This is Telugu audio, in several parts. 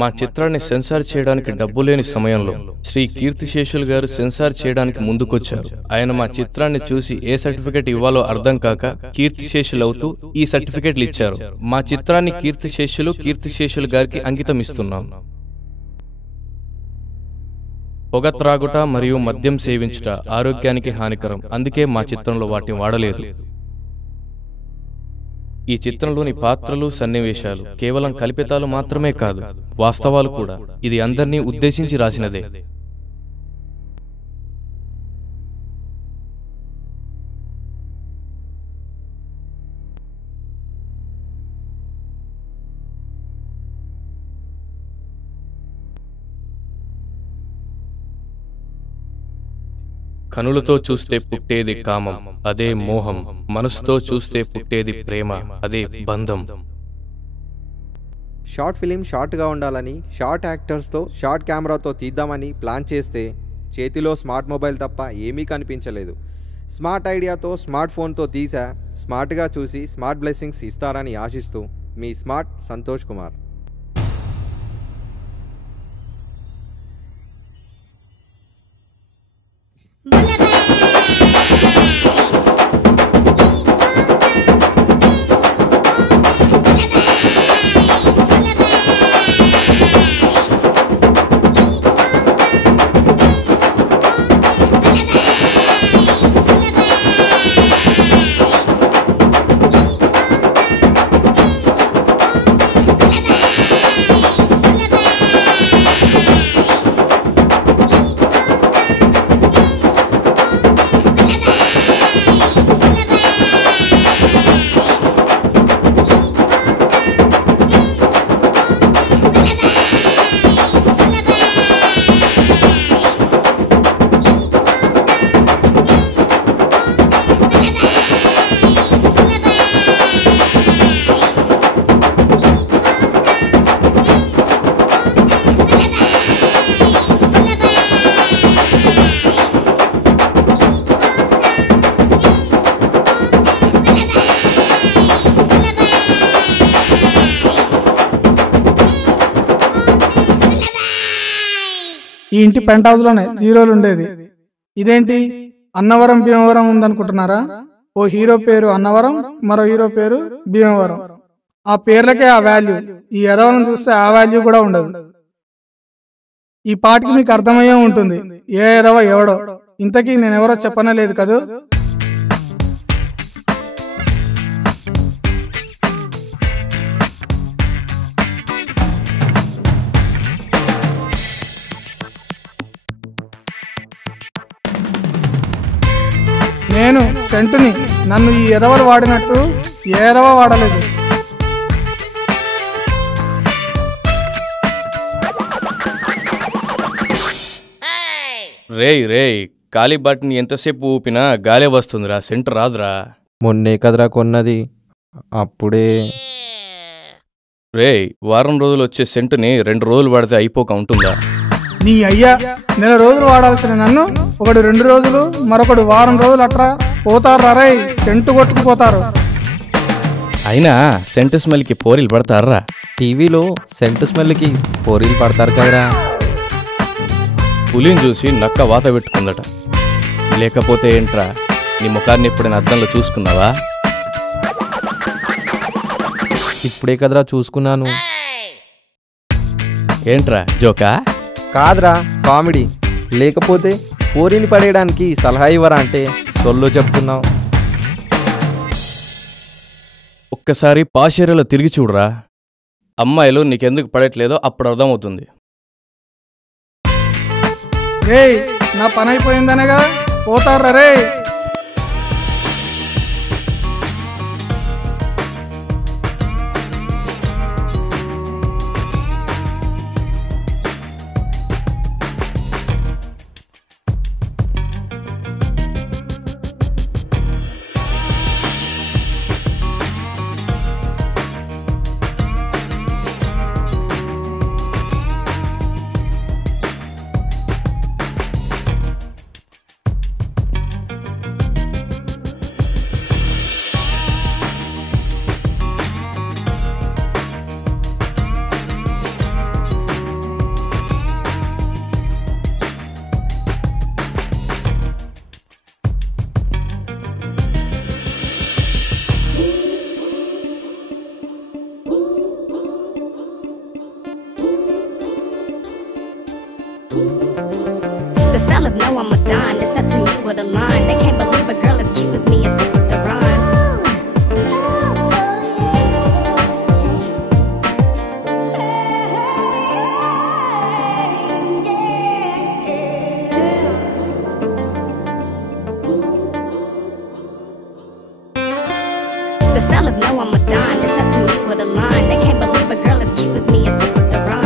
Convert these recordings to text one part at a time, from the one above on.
మా చిత్రాన్ని సెన్సార్ చేయడానికి డబ్బు లేని సమయంలో శ్రీ కీర్తిశేషులు గారు సెన్సార్ చేయడానికి ముందుకొచ్చారు. ఆయన మా చిత్రాన్ని చూసి ఏ సర్టిఫికెట్ ఇవ్వాలో అర్థం కాక కీర్తిశేషులు అవుతూ ఈ సర్టిఫికెట్లు ఇచ్చారు. మా చిత్రాన్ని కీర్తిశేషులు గారికి అంకితం ఇస్తున్నాం. పొగ త్రాగుట మరియు మద్యం సేవించుట ఆరోగ్యానికి హానికరం. అందుకే మా చిత్రంలో వాటిని వాడలేదు. ఈ చిత్రంలోని పాత్రలు, సన్నివేశాలు కేవలం కల్పితాలు మాత్రమే కాదు, వాస్తవాలు కూడా. ఇది అందరినీ ఉద్దేశించి రాసినదే. కనులతో చూస్తే పుట్టేది కామం, అదే మోహం. మనసుతో చూస్తే పుట్టేది ప్రేమ, అదే బంధం. షార్ట్ ఫిలిం షార్ట్గా ఉండాలని షార్ట్ యాక్టర్స్తో షార్ట్ కెమెరాతో తీద్దామని ప్లాన్ చేస్తే చేతిలో స్మార్ట్ మొబైల్ తప్ప ఏమీ కనిపించలేదు. స్మార్ట్ ఐడియాతో స్మార్ట్ ఫోన్తో తీసా. స్మార్ట్గా చూసి స్మార్ట్ బ్లెస్సింగ్స్ ఇస్తారని ఆశిస్తూ మీ స్మార్ట్ సంతోష్ కుమార్. ఈ ఇంటి పెంట్ హౌస్ లోనే జీరోలు ఉండేది. ఇదేంటి అన్నవరం భీమవరం ఉందనుకుంటున్నారా? ఓ హీరో పేరు అన్నవరం, మరో హీరో పేరు భీమవరం. ఆ పేర్లకే ఆ వాల్యూ. ఈ ఎదవలను చూస్తే ఆ వాల్యూ కూడా ఉండదు. ఈ పాటికి మీకు అర్థమయ్యే ఉంటుంది ఏ ఎదవ ఎవడో. ఇంతకీ నేనెవరో చెప్పనే లేదు కదూ. నేను సెంటుని. నన్ను ఈ ఎదవలు వాడినట్టు ఏ ఎదవ వాడలేదు. రేయ్ ఖాళీ బాటిని ఎంతసేపు ఊపినా గాలే వస్తుందిరా, సెంటు రాదురా. మొన్నే కదరా కొన్నది, అప్పుడే. వారం రోజులు వచ్చే సెంటుని 2 రోజులు వాడితే అయిపోక ఉంటుందా? నీ అయ్యా, నెల రోజులు వాడాల్సిన నన్ను ఒకడు 2 రోజులు, మరొకడు వారం రోజులు అట్లా పోతారు. రే, సెంటు కొట్టుకుపోతారు. అయినా సెంటు స్మెల్కి పోరీలు పడతారా? టీవీలో సెంటు స్మెల్కి పోరీలు పడతారు కదరా. పులిని చూసి నక్క వాత పెట్టుకుందట. లేకపోతే ఏంట్రా, నీ ముఖాన్ని ఎప్పుడైనా అద్దంలో చూసుకున్నావా? ఇప్పుడే కదరా చూసుకున్నాను. ఏంట్రా జోకా? కాదురా, కామెడీ. లేకపోతే పోరీని పడేయడానికి సలహా ఇవ్వరా అంటే సొల్లు చెప్తున్నావు. ఒక్కసారి పాషేరియాలో తిరిగి చూడరా. అమ్మాయిలు నీకెందుకు పడట్లేదో అప్పుడు అర్థమవుతుంది. నా పని అయిపోయిందనేగా పోతారా రే. fellas know I'm a dime. They step to me with a line. They can't believe a girl as cute as me is sick with the rhyme. The fellas know I'm a dime. They step to me with a line. They can't believe a girl as cute as me is sick with the rhyme.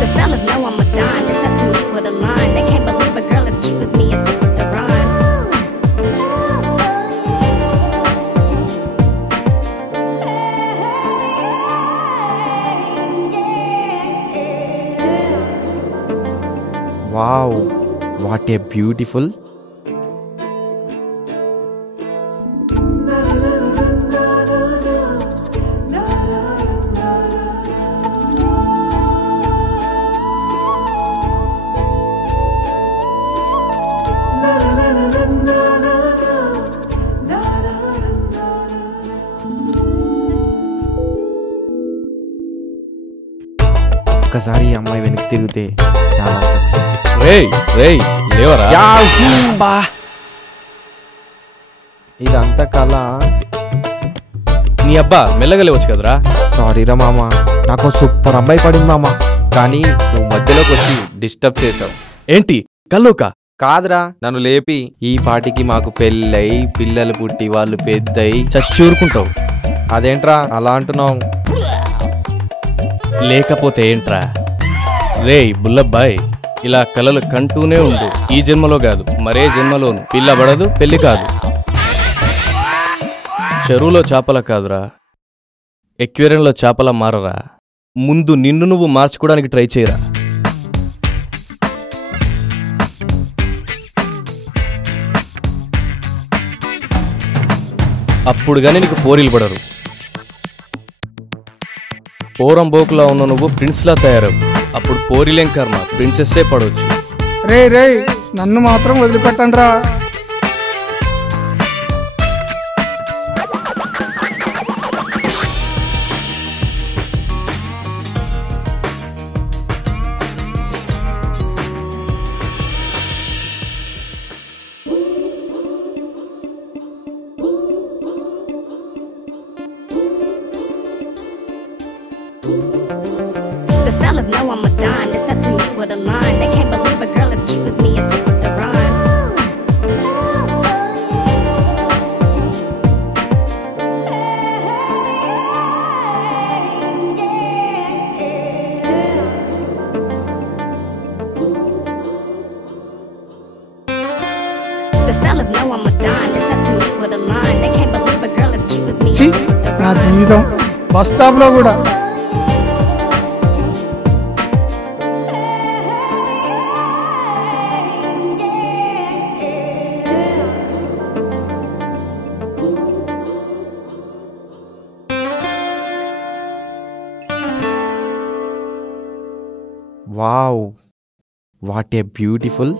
The fellas know I'm a dime. They step to me with a line. They can't believe a girl as cute as me is sick with the rhyme. Wow, what a beautiful. ఒక్కసారి ఈ అమ్మాయి వెనక్కి తిరిగితే చాలా సక్సెస్. రేయ్ రేయ్ లేవరా. ఇదంతా కళ. నీ అబ్బా మెల్లగా లేవచ్చు కదరా. సారీరా మామ, నాకు సూపర్ అమ్మాయి పడింది మామ, కానీ నువ్వు మధ్యలోకి వచ్చి డిస్టర్బ్ చేసావు. ఏంటి కల్లోకా? కాదురా, నన్ను లేపి ఈ పాటికి మాకు పెళ్ళై పిల్లలు పుట్టి వాళ్ళు పెద్దయి చచ్చూరుకుంటావు. అదేంట్రా అలా అంటున్నావు? లేకపోతే ఏంట్రా. రేయ్ బుల్లబ్బాయ్, ఇలా కలలు కంటూనే ఉండు. ఈ జన్మలో కాదు మరే జన్మలోను పిల్ల పడదు, పెళ్లి కాదు. చెరువులో చేపల కాదురా, ఎక్వేరియంలో చేపల మారరా. ముందు నిన్ను నువ్వు మార్చుకోవడానికి ట్రై చేయరా. అప్పుడు గానీ నీకు పోరీలు పడరు. పోరం బోకులా ఉన్న నువ్వు ప్రిన్స్లా తయారవు. అప్పుడు పోరీలేం కర్మ, ప్రిన్సెస్సే పడవచ్చు. రే రే నన్ను మాత్రం వదిలిపెట్టండి రా. The fellas know I'm a dime. They step to me with a line. They can't believe a girl as cute as me is sick with the rhyme. The fellas know I'm a dime. They step to me with a line. They can't believe a girl as cute as me is ఛీ, sick with the నా rhyme. జీవితం బస్ స్టాప్ లో కూడా. Wow, what a beautiful.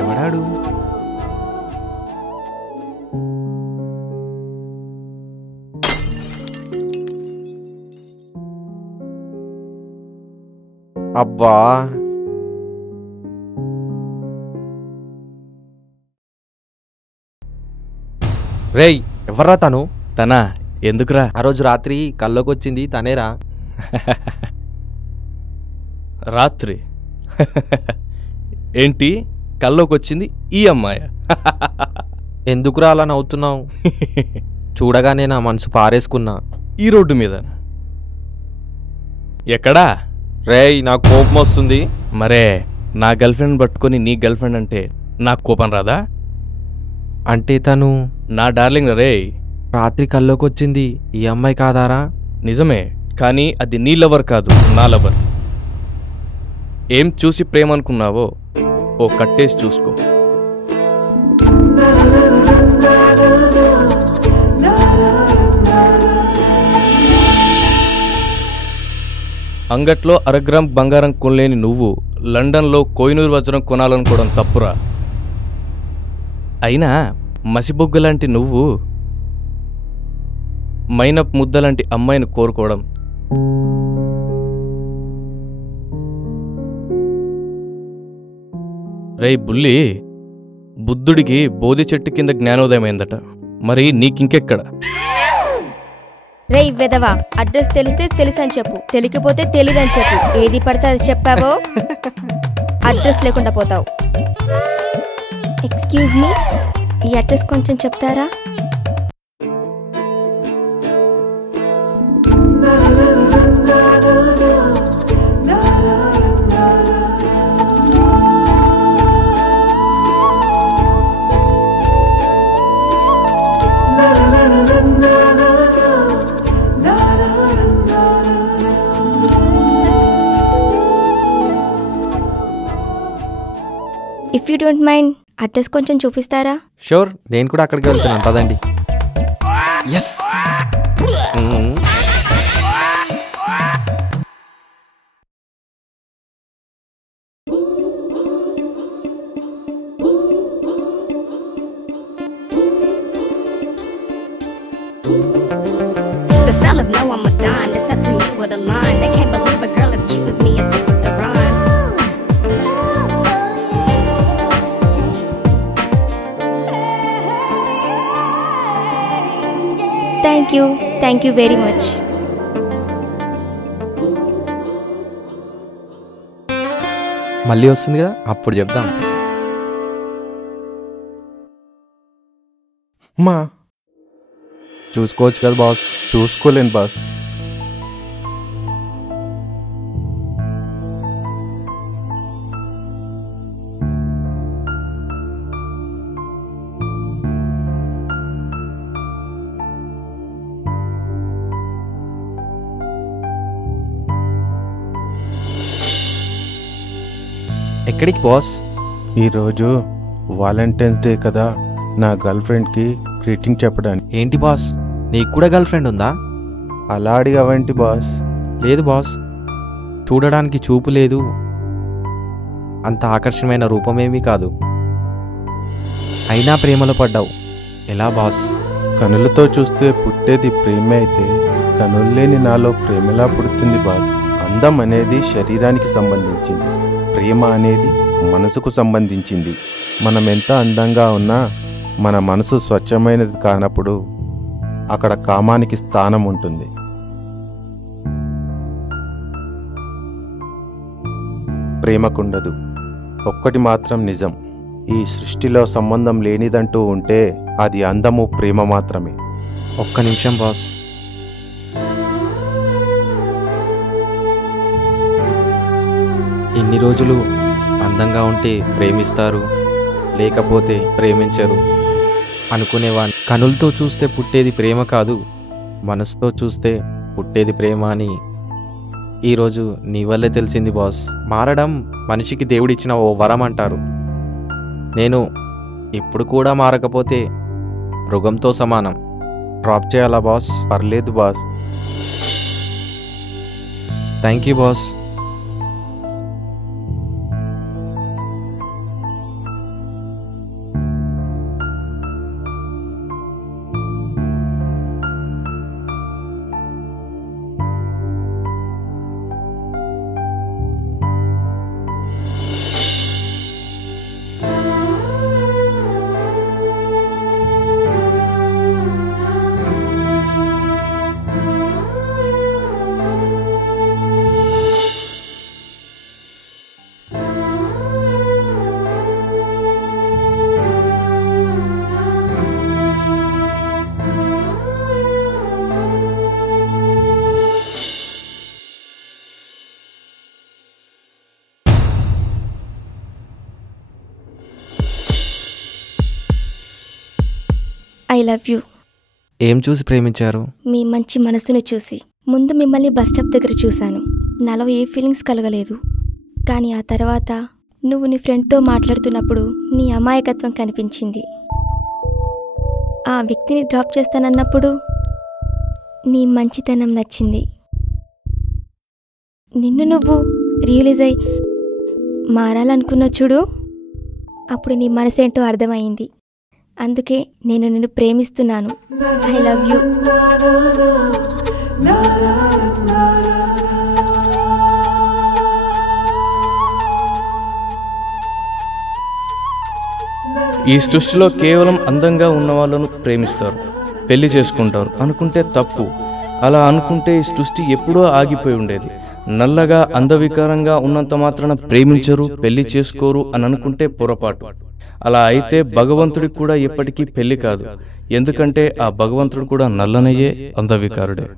ఎవడాడు? అబ్బా, రేయ్ ఎవర్రా తను? తనా? ఎందుకురా? ఆ రోజు రాత్రి కల్లోకి వచ్చింది తనేరా. రాత్రి ఏంటి కల్లోకొచ్చింది ఈ అమ్మాయ? ఎందుకురా అలా నవ్వుతున్నావు? చూడగానే నా మనసు పారేసుకున్నా. ఈ రోడ్డు మీద ఎక్కడా? రేయ్ నాకు కోపం వస్తుంది. మరే నా గర్ల్ ఫ్రెండ్ పట్టుకొని నీ గర్ల్ ఫ్రెండ్ అంటే నాకు కోపం రాదా? అంటే తను నా డార్లింగ్ రే. రాత్రి కల్లోకి వచ్చింది ఈ అమ్మాయి కాదారా? నిజమే, కానీ అది నీ లవర్ కాదు, నా లవర్. ఏం చూసి ప్రేమ అనుకున్నావో ఓ కట్టేసి చూసుకో. అంగట్లో అరగ్రామ్ బంగారం కొనలేని నువ్వు లండన్లో కోహినూర్ వజ్రం కొనాలనుకోవడం తప్పురా. అయినా మసిబొగ్గలాంటి నువ్వు మైనప్ ముద్దలాంటి అమ్మాయిని కోరుకోవడం రే బుల్లి, బుద్ధుడికి బోధి చెట్టు కింద జ్ఞానోదయమైందట, మరి నీకింకెక్కడ? రే వెదవా, అడ్రస్ తెలిస్తే తెలుసని చెప్పు, తెలియకపోతే తెలీదని చెప్పు. ఏది పడితే అది చెప్పావో అడ్రస్ లేకుండా పోతావు. ఎక్స్క్యూజ్ మీ, ఈ అడ్రస్ కొంచెం చెప్తారా? If you don't mind address కొంచెం చూపిస్తారా? షూర్, నేను కూడా అక్కడికి వెళ్తున్నాను, పదండి. Yes. The fellas know I'm a dime. It's up to me with a line. They can't believe a girl as cute as me is sick with the rhyme. Thank you very much. మళ్ళీ వస్తుంది కదా, అప్పుడు చెప్దాం. మా చూసుకోవచ్చు కదా బాస్. చూసుకోలేను బాస్. ఎక్కడికి బాస్? ఈరోజు వాలంటైన్స్ డే కదా, నా గర్ల్ ఫ్రెండ్కి గ్రీటింగ్ చెప్పడానికి. ఏంటి బాస్, నీకు కూడా గర్ల్ ఫ్రెండ్ ఉందా? అలా అడిగావేంటి బాస్? లేదు బాస్, చూడడానికి చూపు లేదు, అంత ఆకర్షణమైన రూపమేమీ కాదు, అయినా ప్రేమలో పడ్డావు. ఎలా బాస్? కనులతో చూస్తే పుట్టేది ప్రేమే అయితే కనుల్లేని నాలో ప్రేమలా పుడుతుంది బాస్. అందం అనేది శరీరానికి సంబంధించింది, ప్రేమ అనేది మనసుకు సంబంధించింది. మనం ఎంత అందంగా ఉన్నా మన మనసు స్వచ్ఛమైనది కానప్పుడు అక్కడ కామానికి స్థానం ఉంటుంది. ప్రేమకుండదు. ఒక్కటి మాత్రం నిజం, ఈ సృష్టిలో సంబంధం లేనిదంటూ ఉంటే అది అందము ప్రేమ మాత్రమే. ఒక్క నిమిషం బాస్. ఇన్ని రోజులు అందంగా ఉంటే ప్రేమిస్తారు, లేకపోతే ప్రేమించరు అనుకునేవాడిని. కనులతో చూస్తే పుట్టేది ప్రేమ కాదు, మనసుతో చూస్తే పుట్టేది ప్రేమ అని ఈరోజు నీ వల్లే తెలిసింది బాస్. మారడం మనిషికి దేవుడిచ్చిన ఓ వరం అంటారు. నేను ఇప్పుడు కూడా మారకపోతే మృగంతో సమానం. డ్రాప్ చేయాలా బాస్? పర్లేదు boss. Thank you boss. I love you. ఏం చూసి ప్రేమించారు? మీ మంచి మనసును చూసి. ముందు మిమ్మల్ని బస్ స్టాప్ దగ్గర చూశాను. నాలో ఏ ఫీలింగ్స్ కలగలేదు. కానీ ఆ తర్వాత నువ్వు నీ ఫ్రెండ్తో మాట్లాడుతున్నప్పుడు నీ అమాయకత్వం కనిపించింది. ఆ వ్యక్తిని డ్రాప్ చేస్తానన్నప్పుడు నీ మంచితనం నచ్చింది. నిన్ను నువ్వు రియలైజ్ అయి మారాలనుకున్నావు చూడు, అప్పుడు నీ మనసేంటో అర్థమైంది. అందుకే నేను నిన్ను ప్రేమిస్తున్నాను. I love you. ఈ సృష్టిలో కేవలం అందంగా ఉన్న వాళ్ళను ప్రేమిస్తారు, పెళ్లి చేసుకుంటారు అనుకుంటే తప్పు. అలా అనుకుంటే ఈ సృష్టి ఎప్పుడో ఆగిపోయి ఉండేది. నల్లగా అందవికారంగా ఉన్నంత మాత్రాన ప్రేమించరు, పెళ్లి చేసుకోరు అని అనుకుంటే పొరపాటు. అలా అయితే భగవంతుడికి కూడా ఎప్పటికీ పెళ్లి కాదు. ఎందుకంటే ఆ భగవంతుడు కూడా నల్లనయ్యే, అందవికారుడే.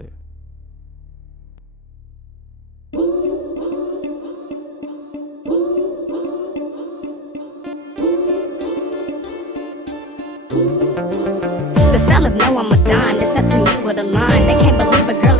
The fellas know I'm a dime. It's up to me with a line. They can't believe a girl